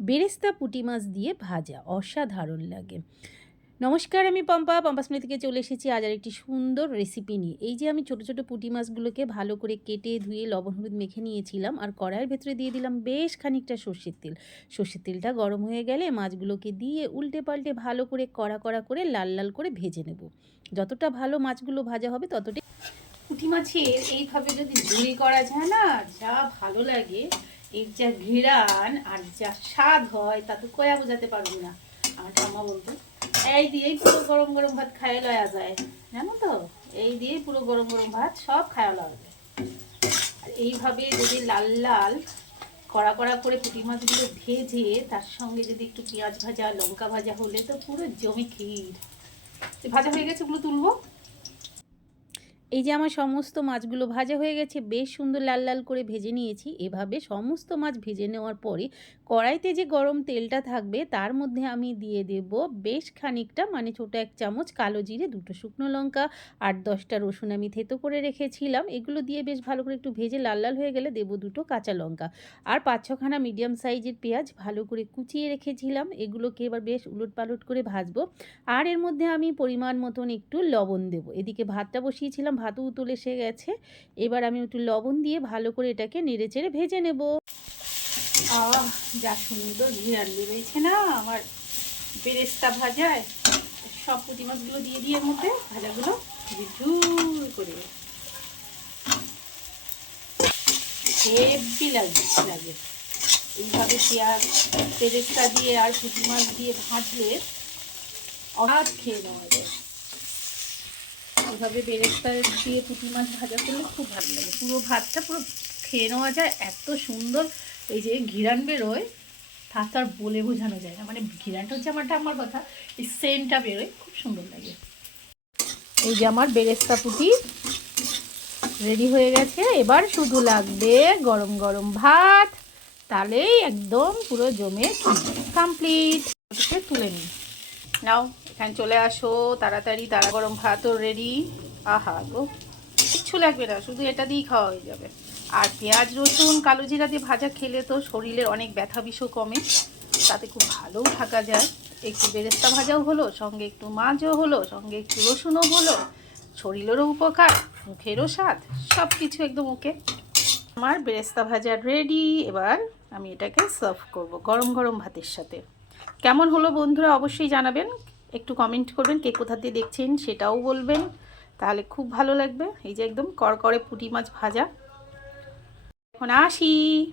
বেরেস্তা পুঁটি মাছ দিয়ে ভাজা, অসাধারণ লাগে। নমস্কার, আমি পম্পা। পম্পা স্মৃতি থেকে চলে এসেছি আজ আর একটি সুন্দর রেসিপি নিয়ে। এই যে আমি ছোট ছোট পুঁটি মাছগুলোকে ভালো করে কেটে ধুয়ে লবণ হলুদ মেখে নিয়েছিলাম আর কড়াইয়ের ভেতরে দিয়ে দিলাম বেশ খানিকটা সর্ষের তেল। সর্ষের তেলটা গরম হয়ে গেলে মাছগুলোকে দিয়ে উল্টে পাল্টে ভালো করে কড়া কড়া করে লাল লাল করে ভেজে নেব। যতটা ভালো মাছগুলো ভাজা হবে ততটাই পুঁটি মাছের এইভাবে যদি ঝুড়ি করা যায় না, যা ভালো লাগে, এর যা ঘিরান আর যা স্বাদ হয়, তা তো কয়া বোঝাতে পারব না। আমার ঠাম্মা বলতো, এই দিয়েই পুরো গরম গরম ভাত খায় লয়া যায়। জানো তো, এই দিয়ে পুরো গরম গরম ভাত সব খাওয়া যায়। আর এইভাবে যদি লাল লাল কড়া কড়া করে পুঁটি মাছগুলো ভেজে, তার সঙ্গে যদি একটু পেঁয়াজ ভাজা, লঙ্কা ভাজা হলে তো পুরো জমি ক্ষীর। ভাজা হয়ে গেছে, ওগুলো তুলবো? এই যে আমার সমস্ত মাছগুলো ভাজা হয়ে গেছে, বেশ সুন্দর লাল লাল করে ভেজে নিয়েছি। এভাবে সমস্ত মাছ ভেজে নেওয়ার পরে কড়াইতে যে গরম তেলটা থাকবে, তার মধ্যে আমি দিয়ে দেব বেশ খানিকটা মানে ছোটো এক চামচ কালো জিরে, দুটো শুকনো লঙ্কা আট দশটা রসুন আমি থেতো করে রেখেছিলাম। এগুলো দিয়ে বেশ ভালো করে একটু ভেজে লাল লাল হয়ে গেলে দেবো দুটো কাঁচা লঙ্কা। আর পাঁচ ছখানা মিডিয়াম সাইজের পেঁয়াজ ভালো করে কুচিয়ে রেখেছিলাম। এগুলোকে এবার বেশ উলট পালট করে ভাজবো। আর এর মধ্যে আমি পরিমাণ মতন একটু লবণ দেবো। এদিকে ভাতটা বসিয়েছিলাম ভাতও উতল এসে গেছে। এবার আমি একটু লবণ দিয়ে ভালো করে এটাকে নেড়ে চেড়ে ভেজে নেব। যা সুন্দর ঘিরান বেরিয়েছে না, আমার বেরেস্তা ভাজায়। সব পুঁটি মাছগুলো দিয়ে দিয়ে মধ্যে, ভাজাগুলো ঝুল করে। হেভি লাগে লাগে। এইভাবে পেঁয়াজ, বেরেস্তা দিয়ে আর পুঁটি মাছ দিয়ে ভাজলে অবাধ খেয়ে নেওয়া যায়। এভাবে বেরেস্তা দিয়ে পুঁটি মাছ ভাজা করলে খুব ভালো লাগে। পুরো ভাতটা পুরো খেয়ে নেওয়া যায়, এত সুন্দর। এই যে ঘিরান বেরোয় তো আর বলে বোঝানো যায় না। মানে ঘিরানটা হচ্ছে আমারটা আমার কথা, এই সেন্টটা বেরোয়, খুব সুন্দর লাগে। এই যে আমার বেরেস্তা পুঁটি রেডি হয়ে গেছে। এবার শুধু লাগবে গরম গরম ভাত তাহলেই একদম পুরো জমে কমপ্লিট। তুলে নিই। নাও, এখানে চলে আসো, তাড়াতাড়ি তারা গরম ভাতও রেডি আহা গো, কিচ্ছু লাগবে না, শুধু এটা দিয়েই খাওয়া হয়ে যাবে। আর পেঁয়াজ, রসুন, কালো জিরা দিয়ে ভাজা খেলে তো শরীরের অনেক ব্যথা বিষও কমে, তাতে খুব ভালোও থাকা যায়। একটু বেরেস্তা ভাজাও হলো, সঙ্গে একটু মাছও হলো, সঙ্গে একটু রসুনও হলো। শরীরেরও উপকার, মুখেরও স্বাদ সব কিছু একদম ওকে আমার বেরেস্তা ভাজা রেডি এবার আমি এটাকে সার্ভ করব গরম গরম ভাতের সাথে। কেমন হলো বন্ধুরা অবশ্যই জানাবেন। একটু কমেন্ট করবেন, কে কোথা দিয়ে দেখছেন সেটাও বলবেন। তাহলে খুব ভালো লাগবে। এই যে একদম করকরে পুঁটি মাছ ভাজা। এখন আসি।